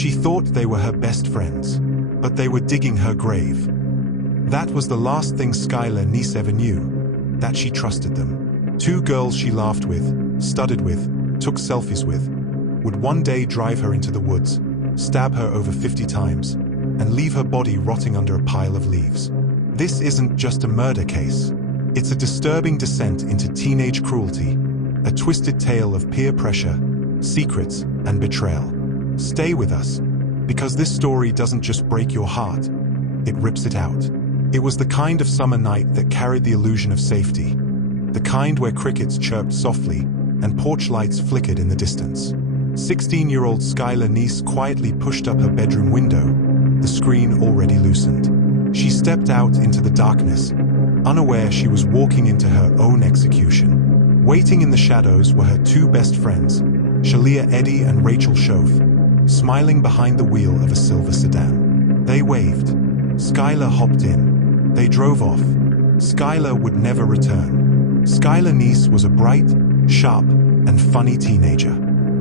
She thought they were her best friends, but they were digging her grave. That was the last thing Skylar Neese ever knew, that she trusted them. Two girls she laughed with, studied with, took selfies with, would one day drive her into the woods, stab her over 50 times, and leave her body rotting under a pile of leaves. This isn't just a murder case. It's a disturbing descent into teenage cruelty, a twisted tale of peer pressure, secrets, and betrayal. Stay with us, because this story doesn't just break your heart, it rips it out. It was the kind of summer night that carried the illusion of safety, the kind where crickets chirped softly and porch lights flickered in the distance. 16-year-old Skylar Neese quietly pushed up her bedroom window, the screen already loosened. She stepped out into the darkness, unaware she was walking into her own execution. Waiting in the shadows were her two best friends, Skylar Eddy and Rachel Shoaf, smiling behind the wheel of a silver sedan. They waved. Skylar hopped in. They drove off. Skylar would never return. Skylar Neese was a bright, sharp, and funny teenager.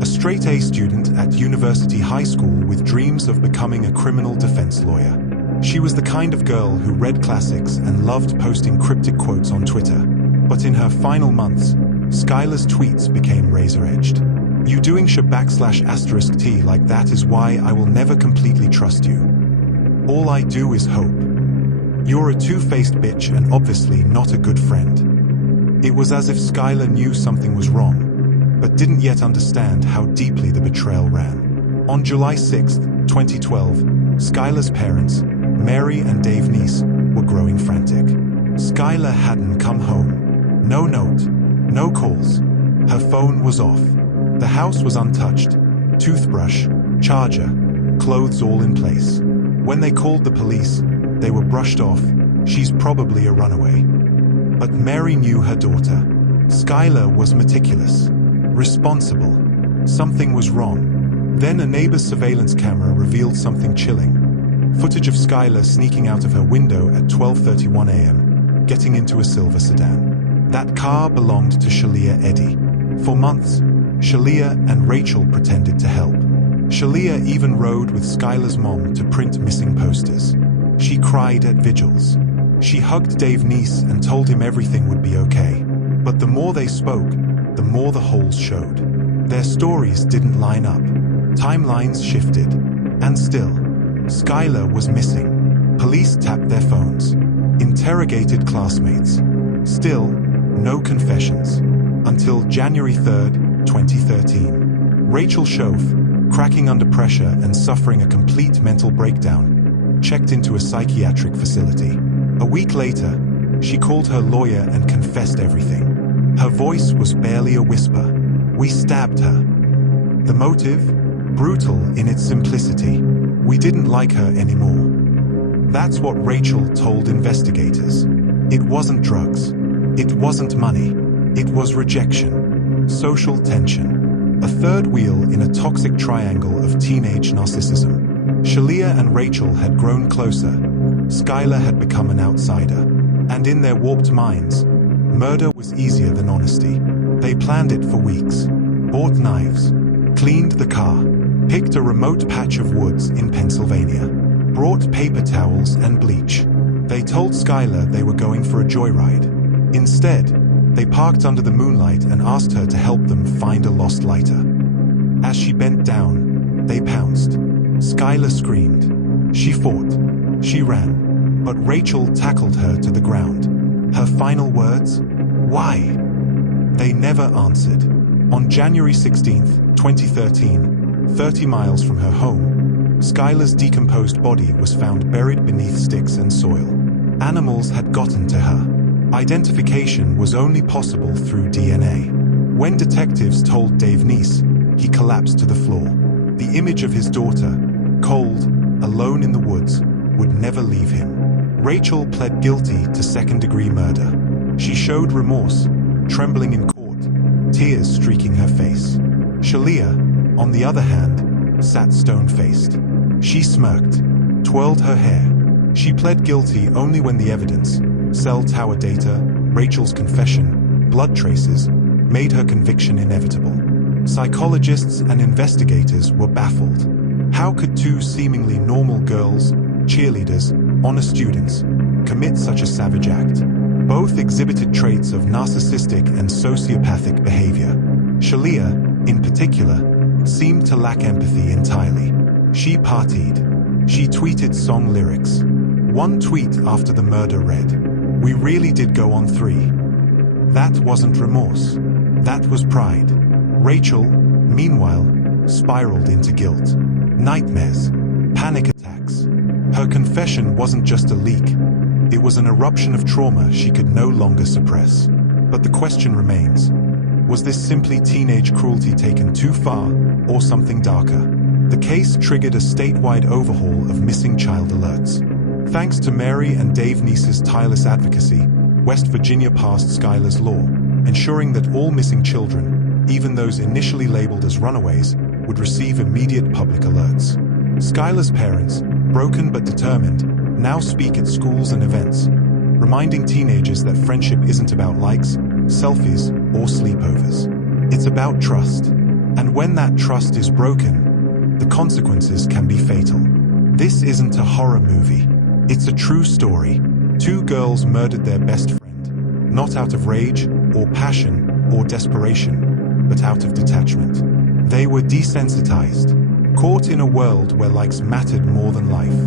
A straight-A student at University High School with dreams of becoming a criminal defense lawyer. She was the kind of girl who read classics and loved posting cryptic quotes on Twitter. But in her final months, Skylar's tweets became razor-edged. "You doing sh/*T like that is why I will never completely trust you. All I do is hope. You're a two-faced bitch and obviously not a good friend." It was as if Skylar knew something was wrong, but didn't yet understand how deeply the betrayal ran. On July 6, 2012, Skylar's parents, Mary and Dave Neese, were growing frantic. Skylar hadn't come home. No note, no calls. Her phone was off. The house was untouched. Toothbrush, charger, clothes all in place. When they called the police, they were brushed off. She's probably a runaway. But Mary knew her daughter. Skylar was meticulous, responsible. Something was wrong. Then a neighbor's surveillance camera revealed something chilling. Footage of Skylar sneaking out of her window at 12:31 a.m., getting into a silver sedan. That car belonged to Skylar Eddy. For months, Skylar and Rachel pretended to help. Skylar even rode with Skylar's mom to print missing posters. She cried at vigils. She hugged Dave Neese and told him everything would be okay. But the more they spoke, the more the holes showed. Their stories didn't line up. Timelines shifted. And still, Skylar was missing. Police tapped their phones, interrogated classmates. Still, no confessions. Until January 3, 2013. Rachel Shoaf, cracking under pressure and suffering a complete mental breakdown, checked into a psychiatric facility. A week later, she called her lawyer and confessed everything. Her voice was barely a whisper. "We stabbed her." The motive? Brutal in its simplicity. "We didn't like her anymore." That's what Rachel told investigators. It wasn't drugs. It wasn't money. It was rejection. Social tension. A third wheel in a toxic triangle of teenage narcissism. Skylar and Rachel had grown closer. Skylar had become an outsider. And in their warped minds, murder was easier than honesty. They planned it for weeks. Bought knives. Cleaned the car. Picked a remote patch of woods in Pennsylvania. Brought paper towels and bleach. They told Skylar they were going for a joyride. Instead, they parked under the moonlight and asked her to help them find a lost lighter. As she bent down, they pounced. Skylar screamed. She fought. She ran. But Rachel tackled her to the ground. Her final words? Why? They never answered. On January 16, 2013, 30 miles from her home, Skylar's decomposed body was found buried beneath sticks and soil. Animals had gotten to her. Identification was only possible through DNA. When detectives told Dave Neese, he collapsed to the floor. The image of his daughter, cold, alone in the woods, would never leave him. Rachel pled guilty to second-degree murder. She showed remorse, trembling in court, tears streaking her face. Skylar, on the other hand, sat stone-faced. She smirked, twirled her hair. She pled guilty only when the evidence, cell tower data, Rachel's confession, blood traces, made her conviction inevitable. Psychologists and investigators were baffled. How could two seemingly normal girls, cheerleaders, honor students, commit such a savage act? Both exhibited traits of narcissistic and sociopathic behavior. Shalia, in particular, seemed to lack empathy entirely. She partied. She tweeted song lyrics. One tweet after the murder read, "We really did go on 3." That wasn't remorse. That was pride. Rachel, meanwhile, spiraled into guilt, nightmares, panic attacks. Her confession wasn't just a leak. It was an eruption of trauma she could no longer suppress. But the question remains, was this simply teenage cruelty taken too far, or something darker? The case triggered a statewide overhaul of missing child alerts. Thanks to Mary and Dave Neese's tireless advocacy, West Virginia passed Skylar's law, ensuring that all missing children, even those initially labeled as runaways, would receive immediate public alerts. Skylar's parents, broken but determined, now speak at schools and events, reminding teenagers that friendship isn't about likes, selfies, or sleepovers. It's about trust. And when that trust is broken, the consequences can be fatal. This isn't a horror movie. It's a true story. Two girls murdered their best friend, not out of rage, or passion, or desperation, but out of detachment. They were desensitized, caught in a world where likes mattered more than life.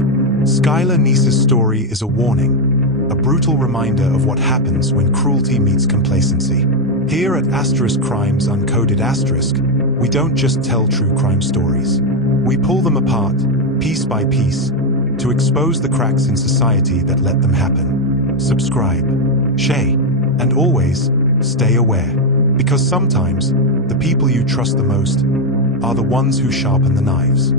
Skylar Neese's story is a warning, a brutal reminder of what happens when cruelty meets complacency. Here at Crimes Uncoded, we don't just tell true crime stories. We pull them apart, piece by piece, to expose the cracks in society that let them happen. Subscribe, share, and always stay aware, because sometimes the people you trust the most are the ones who sharpen the knives.